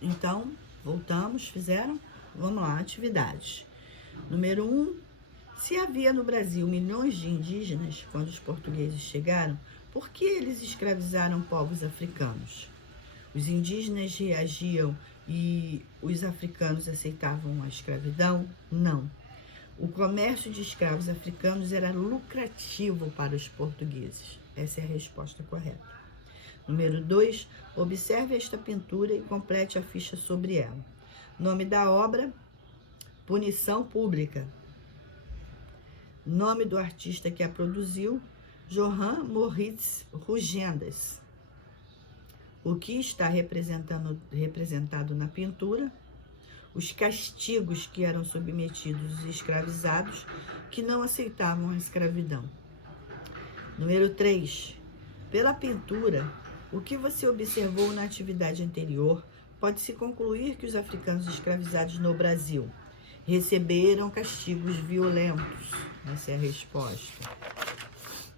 Então, voltamos, fizeram? Vamos lá, atividades. Número 1, se havia no Brasil milhões de indígenas quando os portugueses chegaram, por que eles escravizaram povos africanos? Os indígenas reagiam e os africanos aceitavam a escravidão? Não. O comércio de escravos africanos era lucrativo para os portugueses. Essa é a resposta correta. Número 2, observe esta pintura e complete a ficha sobre ela. Nome da obra, Punição Pública. Nome do artista que a produziu, Johann Moritz Rugendas. O que está representado na pintura? Os castigos que eram submetidos os escravizados que não aceitavam a escravidão. Número 3. Pela pintura, o que você observou na atividade anterior, pode-se concluir que os africanos escravizados no Brasil receberam castigos violentos. Essa é a resposta.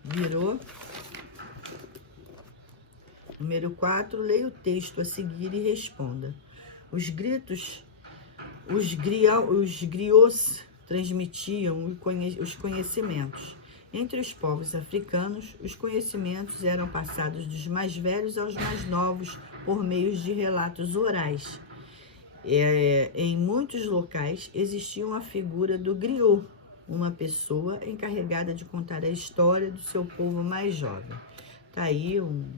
Virou. Número 4, leia o texto a seguir e responda. Os griots transmitiam os conhecimentos. Entre os povos africanos, os conhecimentos eram passados dos mais velhos aos mais novos por meio de relatos orais. Em muitos locais existia uma figura do griot, uma pessoa encarregada de contar a história do seu povo mais jovem. Tá aí uma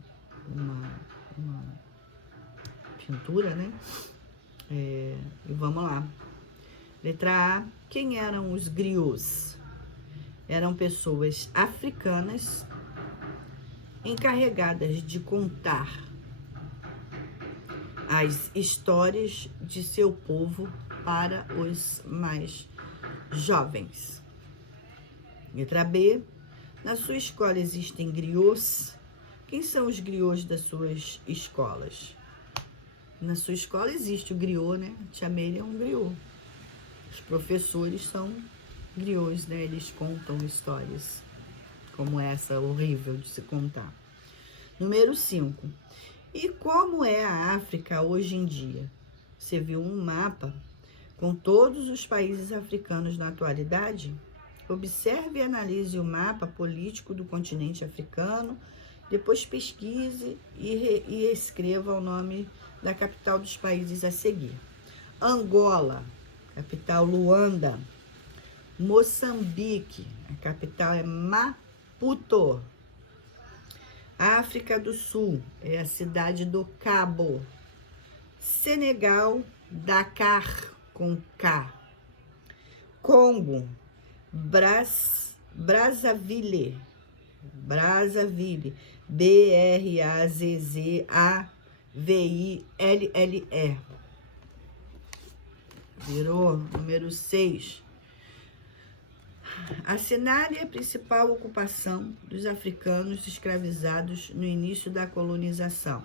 pintura, né? E vamos lá. Letra A. Quem eram os griots? Eram pessoas africanas encarregadas de contar as histórias de seu povo para os mais jovens. Letra B. Na sua escola existem griots. Quem são os griots das suas escolas? Na sua escola existe o griot, né? Tia Meire é um griot. Os professores são griots, né? Eles contam histórias como essa, horrível de se contar. Número 5. E como é a África hoje em dia? Você viu um mapa com todos os países africanos na atualidade? Observe e analise o mapa político do continente africano, depois pesquise e escreva o nome da capital dos países a seguir. Angola, capital Luanda. Moçambique, a capital é Maputo. África do Sul, é a cidade do Cabo. Senegal, Dakar, com K. Congo, Brazzaville, Brazzaville. Virou. Número 6. Assinale a principal ocupação dos africanos escravizados no início da colonização.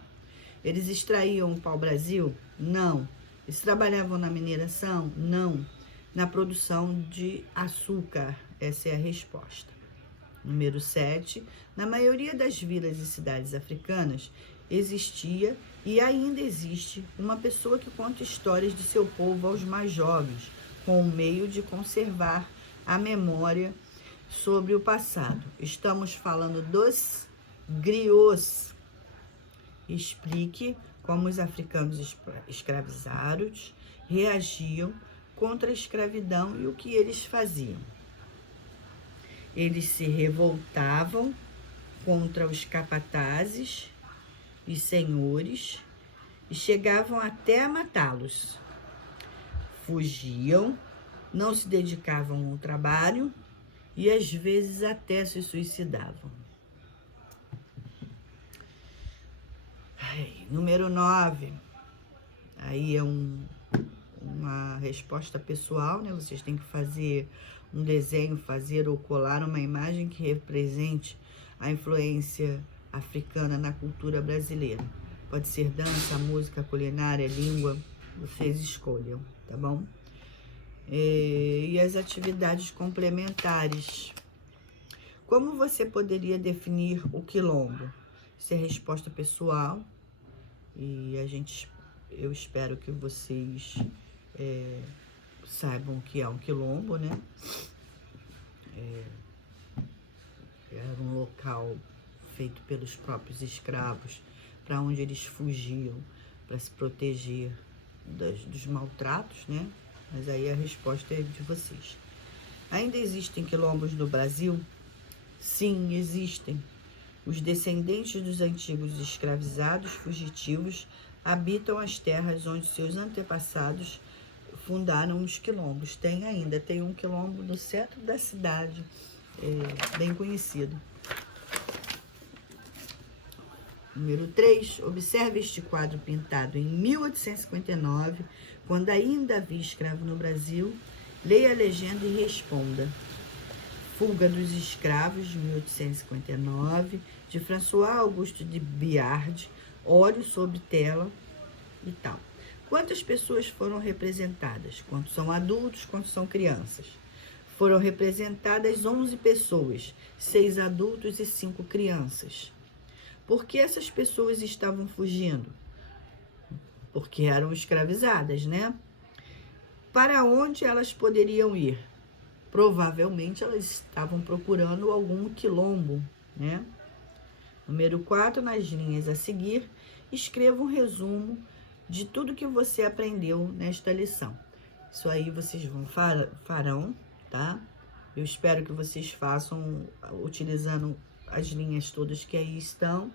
Eles extraíam o pau-brasil? Não. Eles trabalhavam na mineração? Não. Na produção de açúcar? Essa é a resposta. Número 7. Na maioria das vilas e cidades africanas, existia e ainda existe uma pessoa que conta histórias de seu povo aos mais jovens, com o meio de conservar a memória sobre o passado. Estamos falando dos griots. Explique como os africanos escravizados reagiam contra a escravidão e o que eles faziam. Eles se revoltavam contra os capatazes e senhores e chegavam até a matá-los. Fugiam, não se dedicavam ao trabalho e às vezes até se suicidavam. Número 9. Aí é uma resposta pessoal, né? Vocês têm que fazer um desenho, fazer ou colar uma imagem que represente a influência africana na cultura brasileira. Pode ser dança, música, culinária, língua, vocês escolham, tá bom? E as atividades complementares. Como você poderia definir o quilombo? Isso é resposta pessoal e a gente eu espero que vocês saibam que é um quilombo, né? Era um local feito pelos próprios escravos, para onde eles fugiam para se proteger dos maltratos, né? Mas aí a resposta é de vocês. Ainda existem quilombos no Brasil? Sim, existem. Os descendentes dos antigos escravizados fugitivos habitam as terras onde seus antepassados fundaram os quilombos. Tem um quilombo no centro da cidade, bem conhecido. Número 3, observe este quadro pintado em 1859, quando ainda havia escravo no Brasil. Leia a legenda e responda. Fuga dos Escravos, de 1859, de François Auguste de Biard, óleo sobre tela e tal. Quantas pessoas foram representadas? Quantos são adultos, quantos são crianças? Foram representadas 11 pessoas, 6 adultos e 5 crianças. Por que essas pessoas estavam fugindo? Porque eram escravizadas, né? Para onde elas poderiam ir? Provavelmente elas estavam procurando algum quilombo, né? Número 4, nas linhas a seguir, escreva um resumo de tudo que você aprendeu nesta lição. Isso aí vocês farão, tá? Eu espero que vocês façam utilizando as linhas todas que aí estão,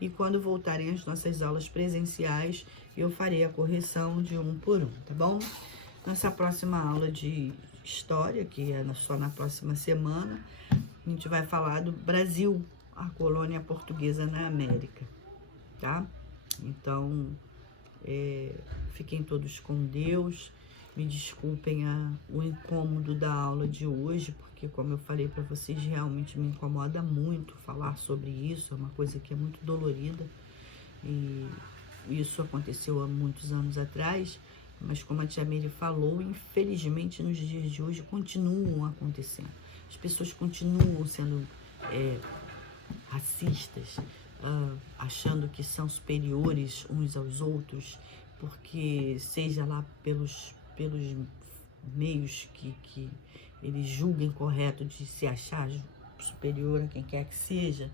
e quando voltarem as nossas aulas presenciais, eu farei a correção de um por um, tá bom? Nessa próxima aula de história, que é só na próxima semana, a gente vai falar do Brasil, a colônia portuguesa na América, tá? Então, fiquem todos com Deus. Me desculpem o incômodo da aula de hoje, porque, como eu falei para vocês, realmente me incomoda muito falar sobre isso. É uma coisa que é muito dolorida, e isso aconteceu há muitos anos atrás, mas como a tia Meire falou, infelizmente nos dias de hoje continuam acontecendo. As pessoas continuam sendo racistas, achando que são superiores uns aos outros, porque seja lá pelos meios que eles julguem correto de se achar superior a quem quer que seja,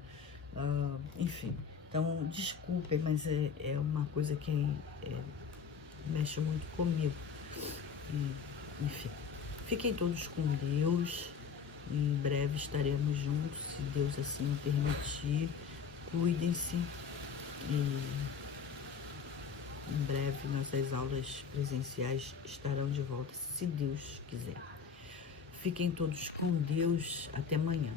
enfim. Então, desculpem, mas é uma coisa que mexe muito comigo. Enfim, fiquem todos com Deus. Em breve estaremos juntos, se Deus assim permitir. Cuidem-se e em breve nossas aulas presenciais estarão de volta, se Deus quiser. Fiquem todos com Deus. Até amanhã.